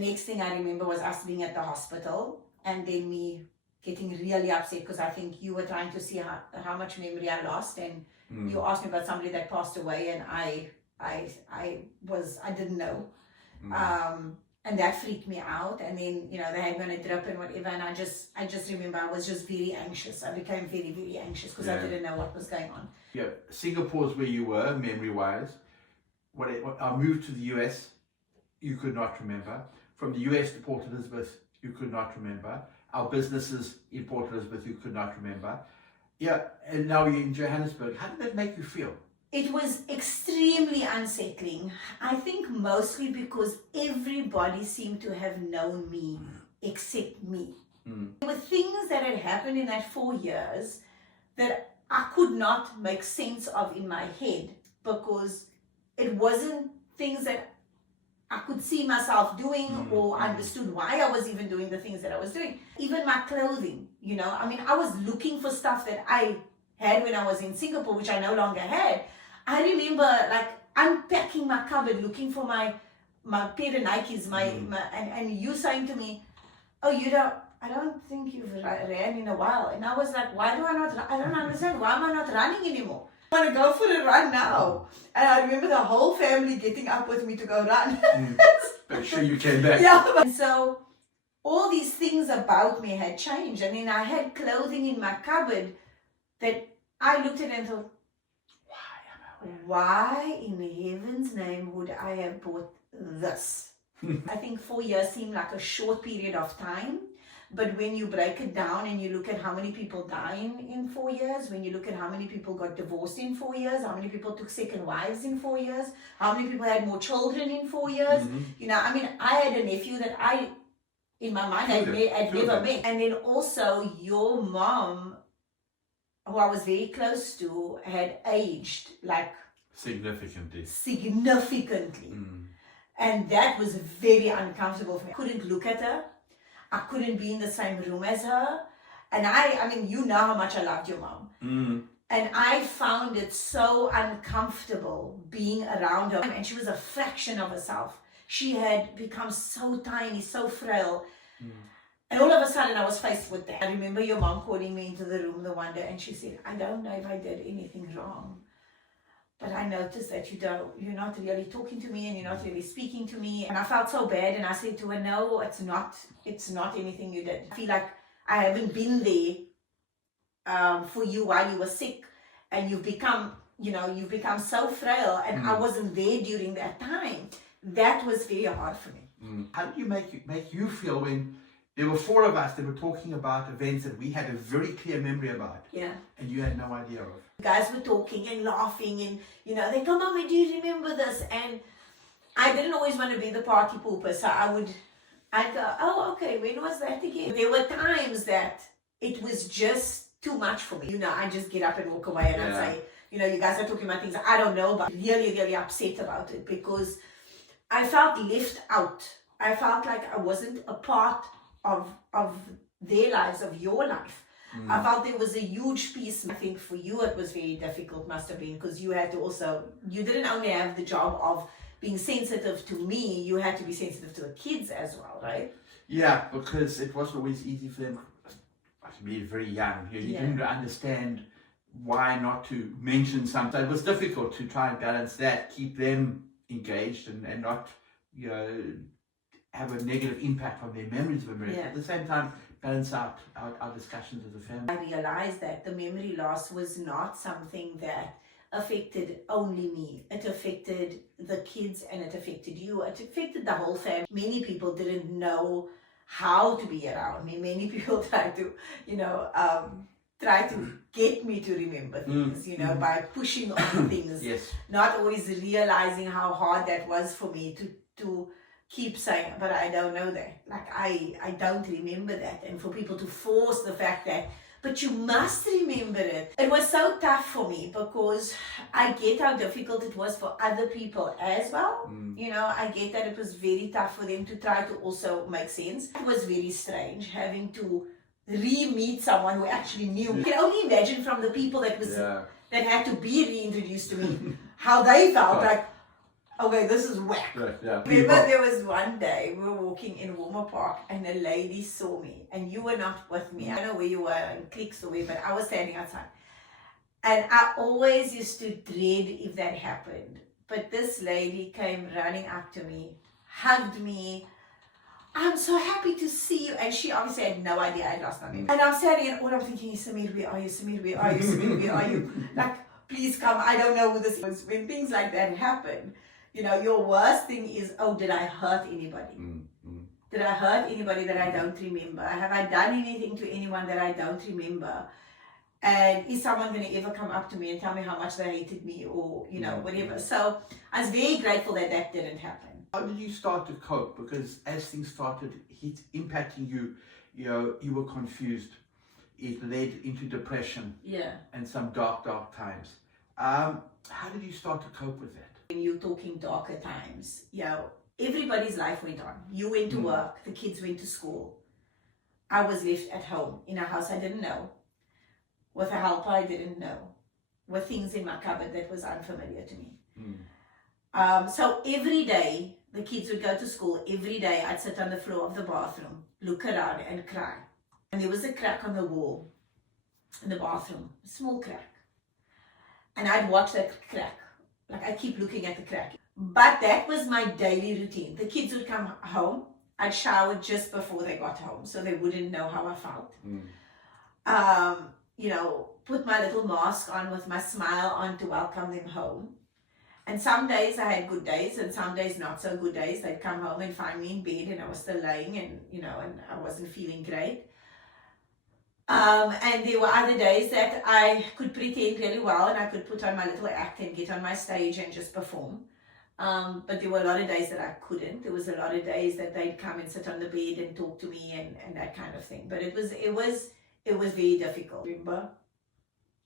Next thing I remember was us being at the hospital and then me getting really upset because I think you were trying to see how much memory I lost, and you asked me about somebody that passed away, and I didn't know. And that freaked me out. And then, they had me on a drip and whatever, and I just remember I was just very anxious. I became very, very anxious because I didn't know what was going on. Yeah, Singapore's where you were, memory-wise. When I moved to the US, you could not remember. From the US to Port Elizabeth, you could not remember. Our businesses in Port Elizabeth, you could not remember. Yeah, and now you're in Johannesburg. How did that make you feel? It was extremely unsettling. I think mostly because everybody seemed to have known me except me. There were things that had happened in that 4 years that I could not make sense of in my head because it wasn't things that I could see myself doing or understood why I was even doing the things that I was doing. Even my clothing, I was looking for stuff that I had when I was in Singapore, which I no longer had. I remember unpacking my cupboard, looking for my pair of Nikes, and you saying to me, "Oh, I don't think you've ran in a while." And I was like, "Why do I not? I don't understand. Why am I not running anymore? I want to go for a run now." And I remember the whole family getting up with me to go run. Make sure you came back. Yeah. And so all these things about me had changed. I mean, I had clothing in my cupboard that I looked at and thought, why in heaven's name would I have bought this? I think 4 years seemed like a short period of time, but when you break it down and you look at how many people died in 4 years, when you look at how many people got divorced in 4 years, how many people took second wives in 4 years, how many people had more children in 4 years, I had a nephew that in my mind, I'd never met. And then also your mom, who I was very close to, had aged significantly. And that was very uncomfortable for me. I couldn't look at her. I couldn't be in the same room as her. And I mean, you know how much I loved your mom. And I found it so uncomfortable being around her. And she was a fraction of herself. She had become so tiny, so frail. And all of a sudden I was faced with that. I remember your mom calling me into the room the one day and she said, "I don't know if I did anything wrong, but I noticed that you're not really talking to me and you're not really speaking to me." And I felt so bad, and I said to her, "No, it's not anything you did. I feel like I haven't been there for you while you were sick, and you've become so frail, and I wasn't there during that time." That was very hard for me. How did you make you feel when there were 4 of us that were talking about events that we had a very clear memory about? Yeah. And you had no idea of? Guys were talking and laughing, and they come, "Mommy, do you remember this?" And I didn't always want to be the party pooper, so I'd go, "Oh, okay, when was that again?" There were times that it was just too much for me. I just get up and walk away, and I'd say, you guys are talking about things I don't know about. Really, really upset about it because I felt left out. I felt like I wasn't a part of their lives, of your life. I felt there was a huge piece. I think for you it was very difficult, must have been, because you had to you didn't only have the job of being sensitive to me, you had to be sensitive to the kids as well, right? Yeah, because it wasn't always easy for them to be very young. You didn't understand why not to mention something. It was difficult to try and balance that, keep them engaged and not, have a negative impact on their memories of America. At the same time, balance out our discussions as a family. I realized that the memory loss was not something that affected only me. It affected the kids and it affected you. It affected the whole family. Many people didn't know how to be around me. Many people tried to, get me to remember things, by pushing on things. Yes. Not always realizing how hard that was for me to keep saying, "But I don't know that. I don't remember that." And for people to force the fact that, "But you must remember it." It was so tough for me because I get how difficult it was for other people as well. I get that it was very tough for them to try to also make sense. It was very strange having to re-meet someone who actually knew. I can only imagine from the people that had to be reintroduced to me, how they felt like, Okay, this is whack. Right, yeah. Remember, there was one day we were walking in Walmer Park and a lady saw me, and you were not with me. I don't know where you were in Clicks or where, but I was standing outside. And I always used to dread if that happened. But this lady came running up to me, hugged me. I'm so happy to see you. And she obviously had no idea I lost my memory. And I'm standing and all I'm thinking is, Samir, where are you? Samir, where are you? Samir, where are you? Like, please come. I don't know who this is. When things like that happen, you know, your worst thing is, oh, did I hurt anybody? Did I hurt anybody that I don't remember? Have I done anything to anyone that I don't remember? And is someone going to ever come up to me and tell me how much they hated me or, you know, whatever. So I was very grateful that that didn't happen. How did you start to cope? Because as things started impacting you, you know, you were confused. It led into depression. Yeah. And some dark times. How did you start to cope with that? When you're talking darker times, you know, everybody's life went on. You went to work, the kids went to school. I was left at home in a house I didn't know, with a helper I didn't know, with things in my cupboard that was unfamiliar to me. So every day, the kids would go to school. Every day, I'd sit on the floor of the bathroom, look around and cry. And there was a crack on the wall in the bathroom, a small crack. And I'd watch that crack. Like, I keep looking at the crack. But that was my daily routine. The kids would come home. I'd shower just before they got home, so they wouldn't know how I felt. You know, put my little mask on with my smile on to welcome them home. And some days I had good days and some days not so good days. They'd come home and find me in bed and I was still laying and, you know, and I wasn't feeling great. And there were other days that I could pretend really well and I could put on my little act and get on my stage and just perform. But there were a lot of days that I couldn't. There was a lot of days that they'd come and sit on the bed and talk to me and that kind of thing. But it was very difficult. Remember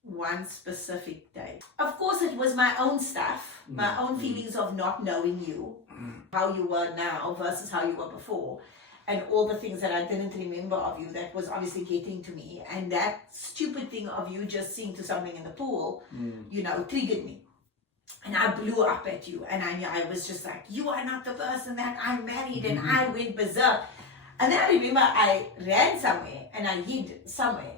one specific day. Of course, it was my own stuff, my own feelings of not knowing you, how you were now versus how you were before. And all the things that I didn't remember of you that was obviously getting to me. And that stupid thing of you just seeing to something in the pool, you know, triggered me. And I blew up at you. And I was just like, you are not the person that I married. And I went berserk. And then I remember I ran somewhere and I hid somewhere.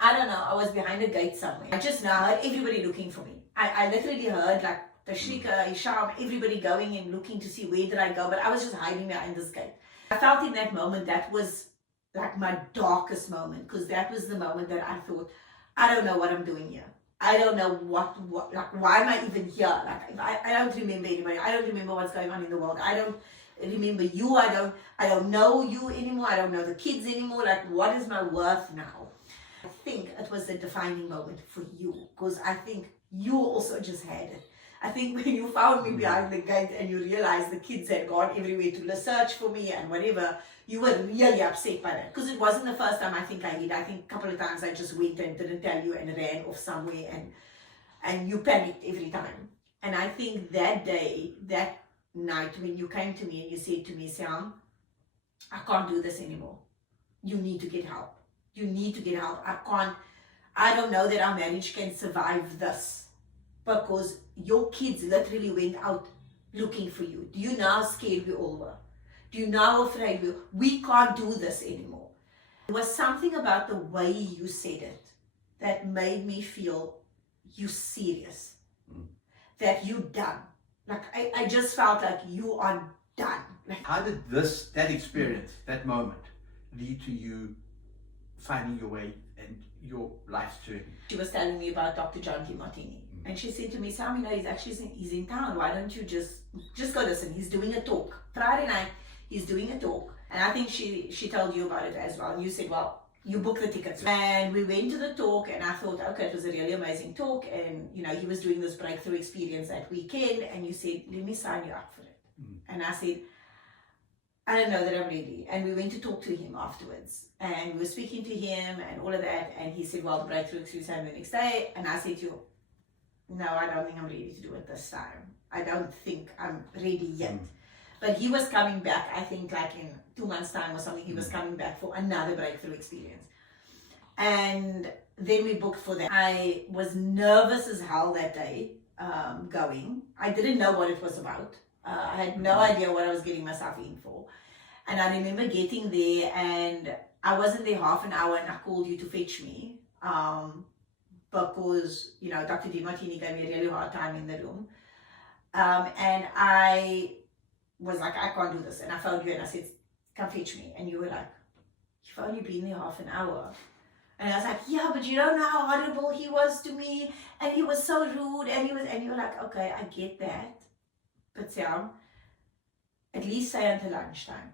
I don't know, I was behind a gate somewhere. I just now heard everybody looking for me. I literally heard like Tashrika, Isham, everybody going and looking to see where did I go. But I was just hiding behind this gate. I felt in that moment that was like my darkest moment, because that was the moment that I thought, I don't know what I'm doing here. I don't know what like, why am I even here? Like, I don't remember anybody. I don't remember what's going on in the world. I don't remember you. I don't know you anymore. I don't know the kids anymore. Like, what is my worth now? I think it was the defining moment for you, because I think you also just had it. I think when you found me behind the gate and you realized the kids had gone everywhere to search for me and whatever, you were really upset by that. Because it wasn't the first time I think I did. I think a couple of times I just went and didn't tell you and ran off somewhere and you panicked every time. And I think that day, that night when you came to me and you said to me, Sam, I can't do this anymore. You need to get help. You need to get help. I don't know that our marriage can survive this. Because your kids literally went out looking for you. Do you know how scared we all were? Do you know how afraid we can't do this anymore? There was something about the way you said it that made me feel you serious. That you done. Like I just felt like you are done. Like, how did that experience, that moment, lead to you finding your way and your life's journey? She was telling me about Dr. John Martini. And she said to me, Sam, you know, he's in town. Why don't you just go listen? He's doing a talk. Friday night, he's doing a talk. And I think she told you about it as well. And you said, well, you booked the tickets. And we went to the talk and I thought, okay, it was a really amazing talk. And, you know, he was doing this breakthrough experience that weekend. And you said, let me sign you up for it. And I said, I don't know that I'm ready. And we went to talk to him afterwards. And we were speaking to him and all of that. And he said, well, the breakthrough experience happened the next day. And I said to you, no, I don't think I'm ready to do it this time. I don't think I'm ready yet. But he was coming back, I think like in 2 months' time or something, he was coming back for another breakthrough experience. And then we booked for that. I was nervous as hell that day going. I didn't know what it was about. I had no idea what I was getting myself in for. And I remember getting there, and I wasn't there half an hour, and I called you to fetch me because, you know, Dr. DiMartini gave me a really hard time in the room. And I was like, I can't do this. And I phoned you and I said, come fetch me. And you were like, you've only been there half an hour. And I was like, yeah, but you don't know how horrible he was to me. And he was so rude. And you were like, okay, I get that. But Sam, at least say until lunchtime.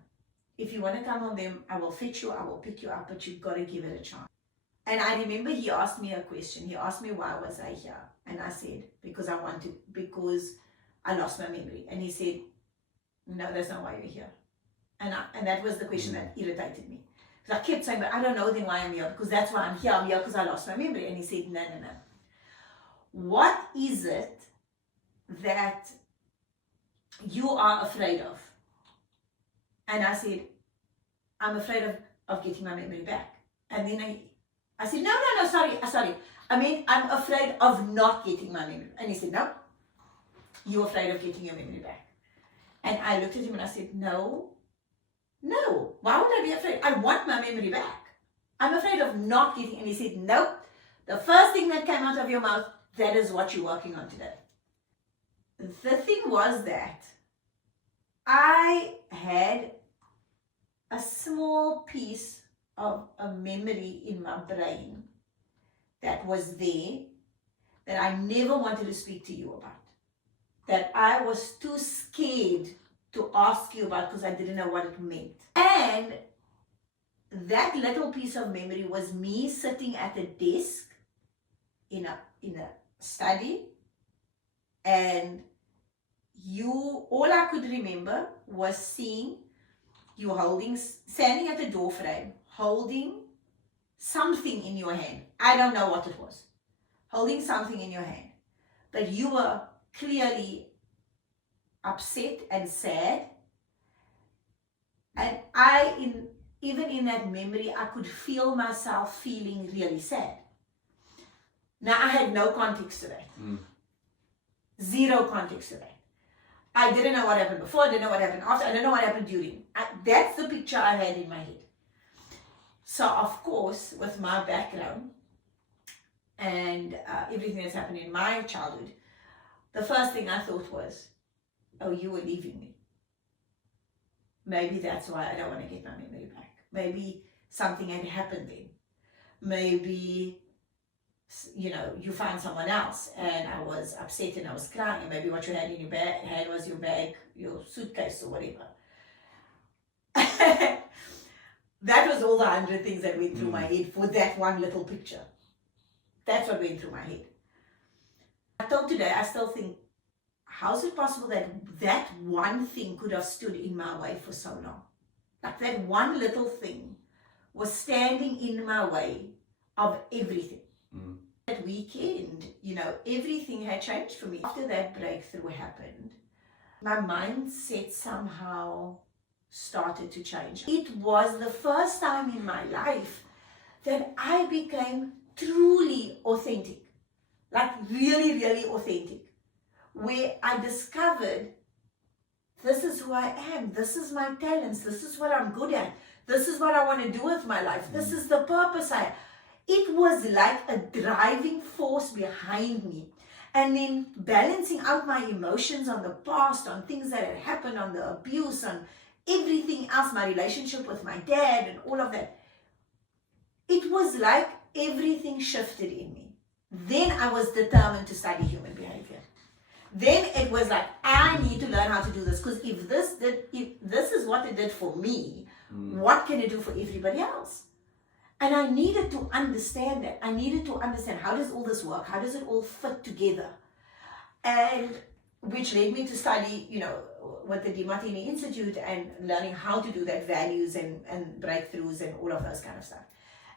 If you want to come on them, I will fetch you, I will pick you up, but you've got to give it a chance. And I remember he asked me a question. He asked me, why was I here? And I said, because I lost my memory. And he said, no, that's not why you're here. And that was the question that irritated me. Because I kept saying, but I don't know then why I'm here, because that's why I'm here. I'm here because I lost my memory. And he said, no. What is it that you are afraid of? And I said, I'm afraid of getting my memory back. And then I said, no, sorry. I mean, I'm afraid of not getting my memory. And he said, no, you're afraid of getting your memory back. And I looked at him and I said, no, why would I be afraid? I want my memory back. I'm afraid of not getting. And he said, no, the first thing that came out of your mouth, that is what you're working on today. The thing was that I had a small piece of a memory in my brain that was there that I never wanted to speak to you about, that I was too scared to ask you about because I didn't know what it meant. And that little piece of memory was me sitting at a desk in a study, and all I could remember was seeing you standing at the door frame, holding something in your hand. I don't know what it was. Holding something in your hand. But you were clearly upset and sad. And even in that memory, I could feel myself feeling really sad. Now, I had no context to that. Zero context to that. I didn't know what happened before, I didn't know what happened after, I didn't know what happened during. That's the picture I had in my head. So, of course, with my background and everything that's happened in my childhood, the first thing I thought was, oh, you were leaving me. Maybe that's why I don't want to get my memory back. Maybe something had happened then. Maybe, you know, you found someone else and I was upset and I was crying, and maybe what you had in your hand was your bag, your suitcase or whatever. That was all the 100 things that went through my head for that one little picture. That's what went through my head. Until today, I still think, how is it possible that that one thing could have stood in my way for so long? Like that one little thing was standing in my way of everything. That weekend, you know, everything had changed for me. After that breakthrough happened, my mindset somehow started to change. It was the first time in my life that I became truly authentic. Like really, really authentic. Where I discovered, this is who I am. This is my talents. This is what I'm good at. This is what I want to do with my life. This is the purpose I have. It was like a driving force behind me. And then balancing out my emotions on the past, on things that had happened, on the abuse, on everything else, my relationship with my dad and all of that. It was like everything shifted in me. Then I was determined to study human behavior. Then it was like, I need to learn how to do this, because if this is what it did for me, what can it do for everybody else? And I needed to understand that. I needed to understand, how does all this work? How does it all fit together? And which led me to study, you know, with the DiMartini Institute and learning how to do that, values and breakthroughs and all of those kind of stuff.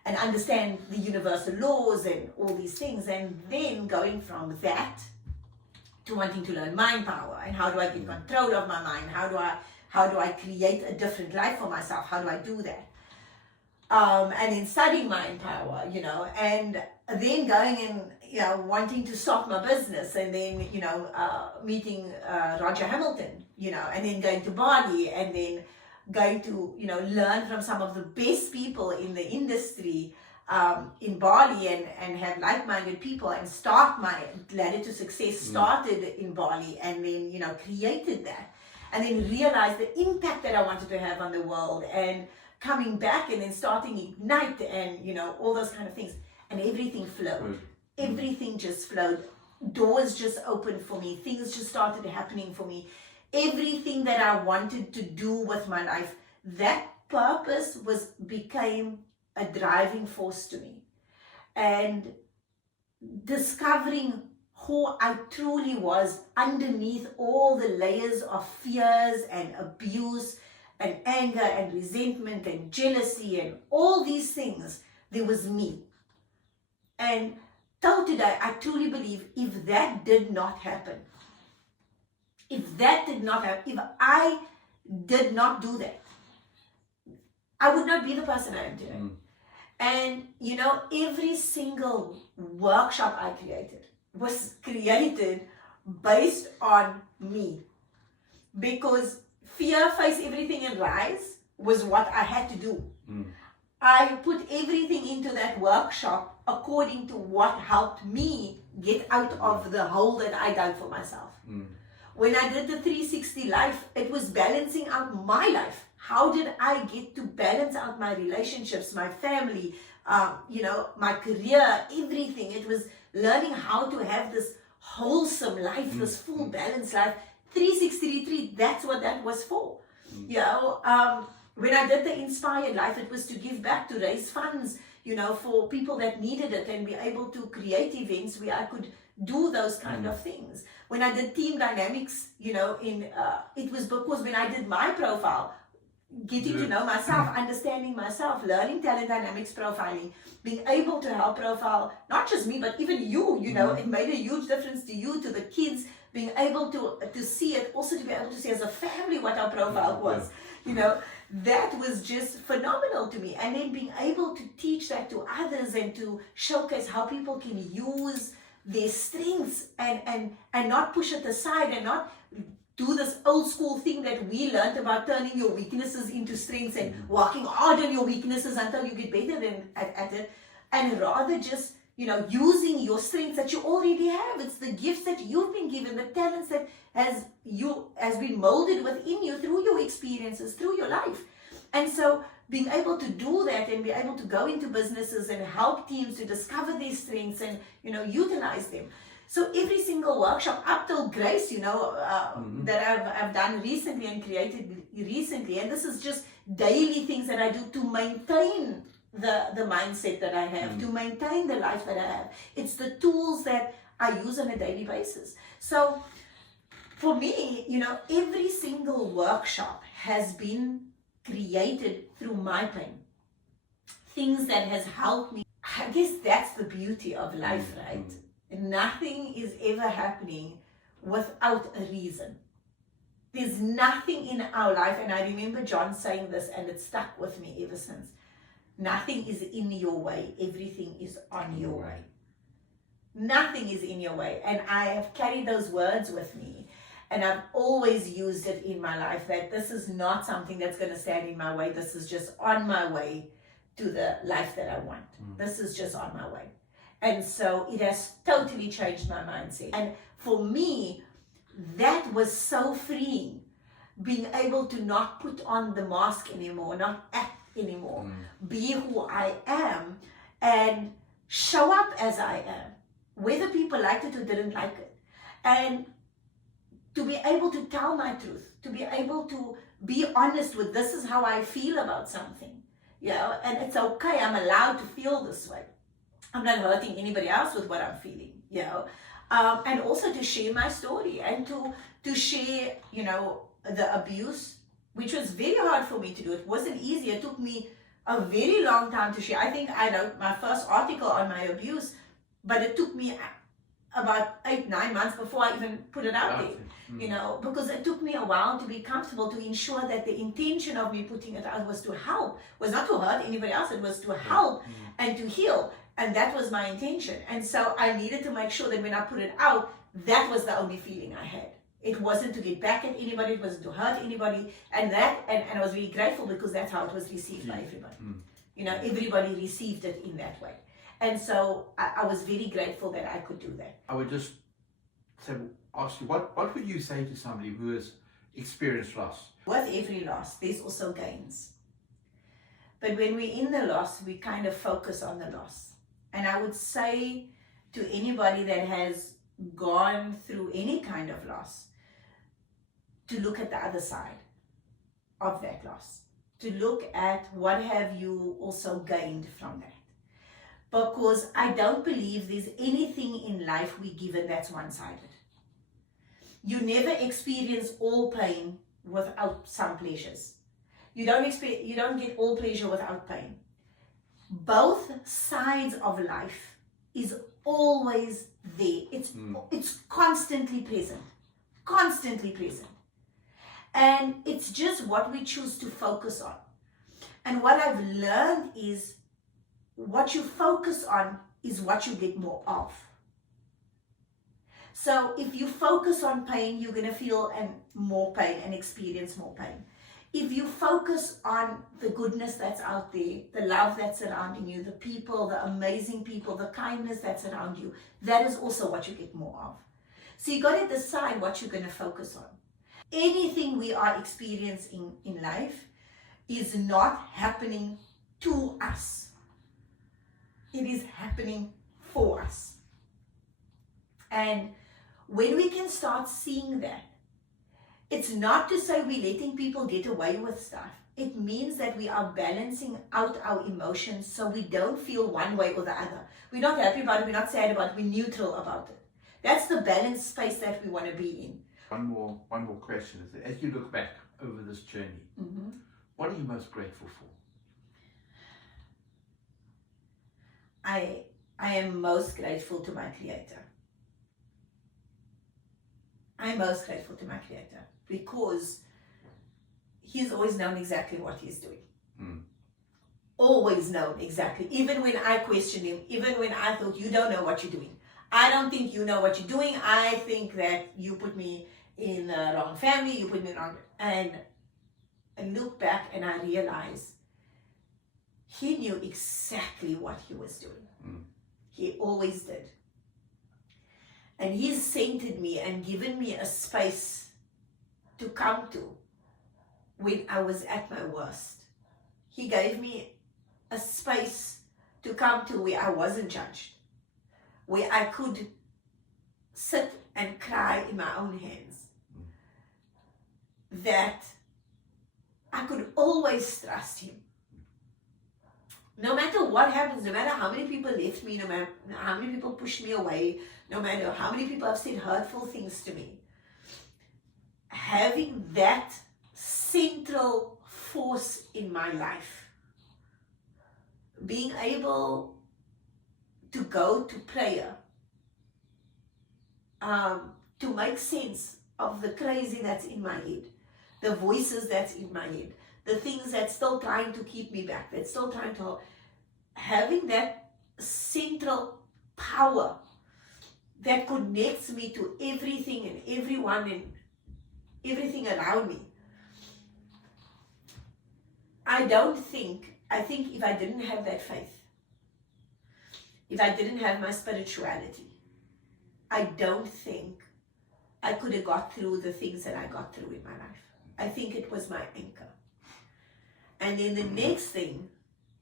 And understand the universal laws and all these things. And then going from that to wanting to learn mind power, and how do I get control of my mind? How do I create a different life for myself? How do I do that? And then studying mind power, you know, and then going wanting to start my business, and then, meeting Roger Hamilton, and then going to Bali, and then going to, learn from some of the best people in the industry in Bali, and have like-minded people, and start my ladder to success started in Bali, and then, created that, and then realized the impact that I wanted to have on the world, and coming back and then starting Ignite, and, all those kind of things. And everything flowed. Everything just flowed. Doors just opened for me. Things just started happening for me. Everything that I wanted to do with my life, that purpose became a driving force to me. And discovering who I truly was underneath all the layers of fears and abuse and anger and resentment and jealousy and all these things, there was me. And till today, I truly believe if that did not happen, if I did not do that, I would not be the person I am today. And, every single workshop I created was created based on me. Because fear, face everything and rise was what I had to do. I put everything into that workshop according to what helped me get out of the hole that I dug for myself. When I did the 360 life, it was balancing out my life. How did I get to balance out my relationships, my family, my career, everything? It was learning how to have this wholesome life, this full balanced life. 360 retreat, that's what that was for. When I did the Inspired Life, it was to give back, to raise funds, for people that needed it, and be able to create events where I could do those kind of things. When I did Team Dynamics, it was because when I did my profile, getting to know myself, understanding myself, learning talent dynamics profiling, being able to help profile, not just me, but even you, it made a huge difference to you, to the kids, being able to see it, also to be able to see as a family what our profile was, that was just phenomenal to me. And then being able to teach that to others and to showcase how people can use their strengths and not push it aside, and not do this old school thing that we learned about turning your weaknesses into strengths and working hard on your weaknesses until you get better at it, and rather just, using your strengths that you already have. It's the gifts that you've been given, the talents that has been molded within you through your experiences, through your life. And so being able to do that and be able to go into businesses and help teams to discover their strengths and, utilize them. So every single workshop up till Grace, that I've done recently and created recently, and this is just daily things that I do to maintain the mindset that I have, to maintain the life that I have. It's the tools that I use on a daily basis. So for me, every single workshop has been created through my pain. Things that has helped me. I guess that's the beauty of life, right? Nothing is ever happening without a reason. There's nothing in our life, and I remember John saying this, and it stuck with me ever since. Nothing is in your way. Everything is on your way. Nothing is in your way. And I have carried those words with me. And I've always used it in my life, that this is not something that's going to stand in my way. This is just on my way to the life that I want. This is just on my way. And so it has totally changed my mindset. And for me, that was so freeing. Being able to not put on the mask anymore, not act anymore, be who I am and show up as I am, whether people liked it or didn't like it. And to be able to tell my truth, to be able to be honest with, this is how I feel about something, and it's okay, I'm allowed to feel this way. I'm not hurting anybody else with what I'm feeling, and also to share my story and to share, the abuse, which was very hard for me to do. It wasn't easy. It took me a very long time to share. I think I wrote my first article on my abuse, but it took me about 8-9 months before I even put it out there. You know, because it took me a while to be comfortable, to ensure that the intention of me putting it out was to help, was not to hurt anybody else, it was to help and to heal. And that was my intention. And so I needed to make sure that when I put it out, that was the only feeling I had. It wasn't to get back at anybody, it wasn't to hurt anybody. And I was really grateful because that's how it was received by everybody. You know, everybody received it in that way. And so I was very grateful that I could do that. I would just ask you, what would you say to somebody who has experienced loss? With every loss, there's also gains. But when we're in the loss, we kind of focus on the loss. And I would say to anybody that has gone through any kind of loss, to look at the other side of that loss. To look at what have you also gained from that. Because I don't believe there's anything in life we're given that's one-sided. You never experience all pain without some pleasures. You don't get all pleasure without pain. Both sides of life is always there. It's constantly present. Constantly present. And it's just what we choose to focus on. And what I've learned is what you focus on is what you get more of. So if you focus on pain, you're going to feel more pain and experience more pain. If you focus on the goodness that's out there, the love that's surrounding you, the people, the amazing people, the kindness that's around you, that is also what you get more of. So you got to decide what you're going to focus on. Anything we are experiencing in life is not happening to us. It is happening for us. And when we can start seeing that, it's not to say we're letting people get away with stuff. It means that we are balancing out our emotions so we don't feel one way or the other. We're not happy about it, we're not sad about it, we're neutral about it. That's the balanced space that we want to be in. One more question is that as you look back over this journey, what are you most grateful for? I am most grateful to my Creator. I'm most grateful to my Creator because He's always known exactly what He's doing. Always known exactly. Even when I questioned Him, even when I thought, you don't know what you're doing. I don't think you know what you're doing. I think that you put me in the wrong family, you put me in the wrong... And I look back and I realize He knew exactly what He was doing. He always did. And He's centered me and given me a space to come to when I was at my worst. He gave me a space to come to where I wasn't judged, where I could sit and cry in my own hands, that I could always trust Him. No matter what happens, no matter how many people left me, no matter how many people pushed me away, no matter how many people have said hurtful things to me, having that central force in my life, being able to go to prayer, to make sense of the crazy that's in my head, the voices that's in my head, the things that's still trying to keep me back, that's still trying to... Having that central power that connects me to everything and everyone and everything around me. I think if I didn't have that faith, if I didn't have my spirituality, I don't think I could have got through the things that I got through in my life. I think it was my anchor. And then the next thing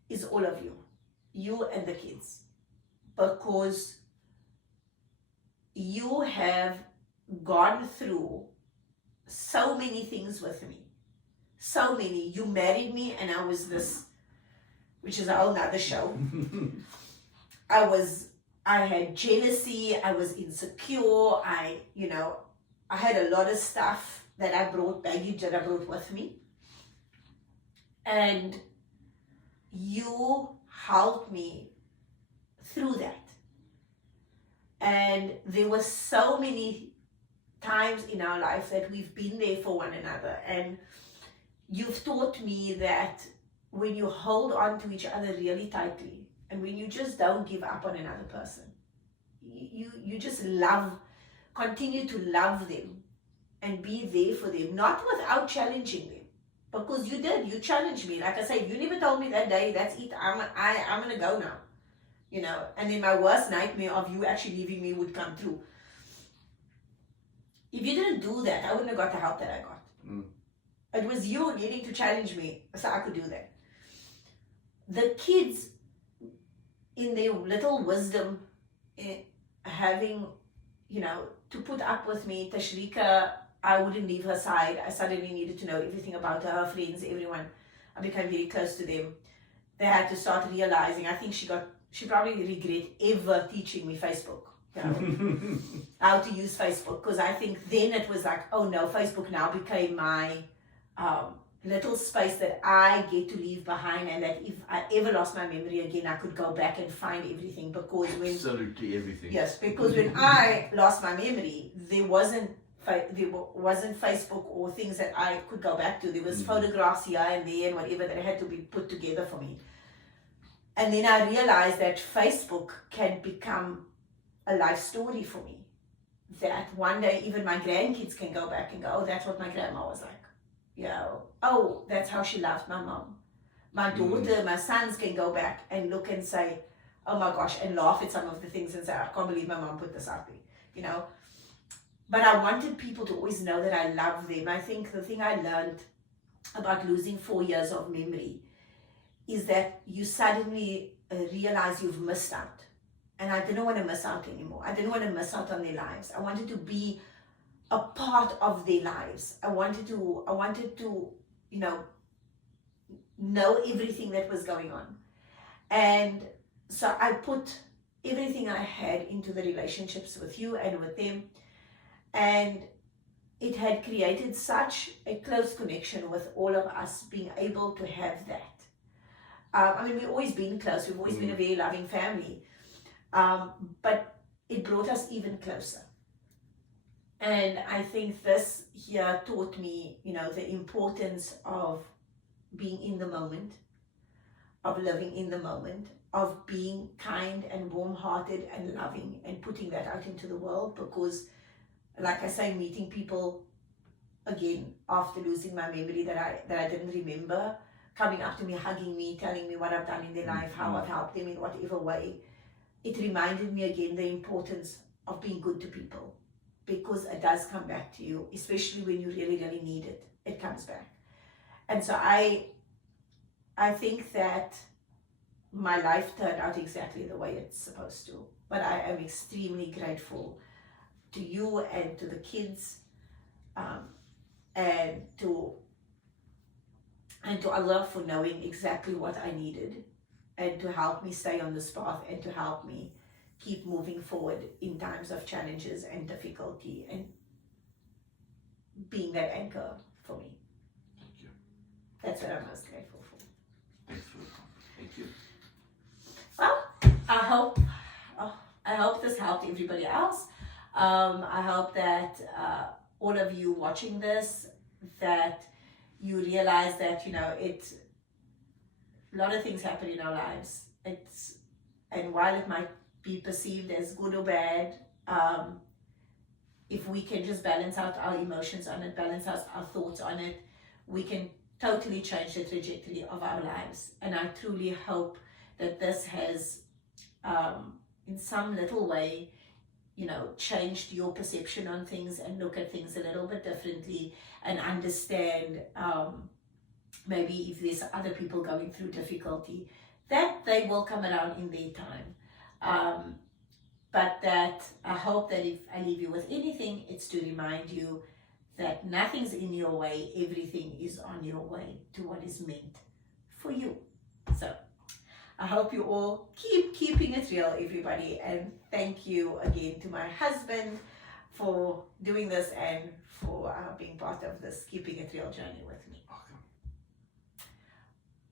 is all of you and the kids, because you have gone through so many things with me. So many. You married me and I was this, which is a whole nother show. I had jealousy, I was insecure, I had a lot of stuff that I brought, baggage that I brought with me. And you helped me through that. And there were so many times in our life that we've been there for one another. And you've taught me that when you hold on to each other really tightly, and when you just don't give up on another person, you just continue to love them and be there for them, not without challenging them. Because you challenged me. Like I said, you never told me that day, that's it, I'm gonna go now. And then my worst nightmare of you actually leaving me would come true. If you didn't do that, I wouldn't have got the help that I got. It was you needing to challenge me so I could do that. The kids, in their little wisdom, having, to put up with me, Tashrika, I wouldn't leave her side. I suddenly needed to know everything about her friends, everyone. I became very close to them. They had to start realizing, I think she probably regret ever teaching me Facebook. How to use Facebook, because I think then it was like, oh no, Facebook now became my little space that I get to leave behind, and that if I ever lost my memory again, I could go back and find everything. Because absolutely everything. Yes, because when I lost my memory, there wasn't Facebook or things that I could go back to. There was photographs here and there and whatever that had to be put together for me. And then I realized that Facebook can become a life story for me. That one day even my grandkids can go back and go, oh, that's what my grandma was like. Oh, that's how she loved my mom. My daughter, my sons can go back and look and say, oh my gosh, and laugh at some of the things and say, I can't believe my mom put this out there, But I wanted people to always know that I love them. I think the thing I learned about losing 4 years of memory is that you suddenly realize you've missed out. And I didn't want to miss out anymore. I didn't want to miss out on their lives. I wanted to be a part of their lives. I wanted to, know everything that was going on. And so I put everything I had into the relationships with you and with them. And it had created such a close connection with all of us being able to have that. We've always been close. We've always been a very loving family. But it brought us even closer. And I think this here taught me, the importance of being in the moment, of living in the moment, of being kind and warm-hearted and loving and putting that out into the world. Because, like I say, meeting people again after losing my memory that I didn't remember, coming up to me, hugging me, telling me what I've done in their life, how I've helped them in whatever way, it reminded me again the importance of being good to people, because it does come back to you, especially when you really, really need it. It comes back. And so I think that my life turned out exactly the way it's supposed to. But I am extremely grateful to you and to the kids, and to Allah for knowing exactly what I needed, and to help me stay on this path, and to help me keep moving forward in times of challenges and difficulty, and being that anchor for me. Thank you. That's what I'm most grateful for. Thanks for the compliment. Thank you. Well, I hope this helped everybody else. I hope that all of you watching this, that you realize that, a lot of things happen in our lives. And while it might be perceived as good or bad, if we can just balance out our emotions on it, balance out our thoughts on it, we can totally change the trajectory of our lives. And I truly hope that this has, in some little way, changed your perception on things, and look at things a little bit differently, and understand maybe if there's other people going through difficulty, that they will come around in their time. But that I hope that if I leave you with anything, it's to remind you that nothing's in your way, everything is on your way to what is meant for you. So I hope you all keep keeping it real, everybody. And thank you again to my husband for doing this, and for being part of this Keeping It Real journey with me. Welcome.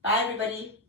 Bye, everybody.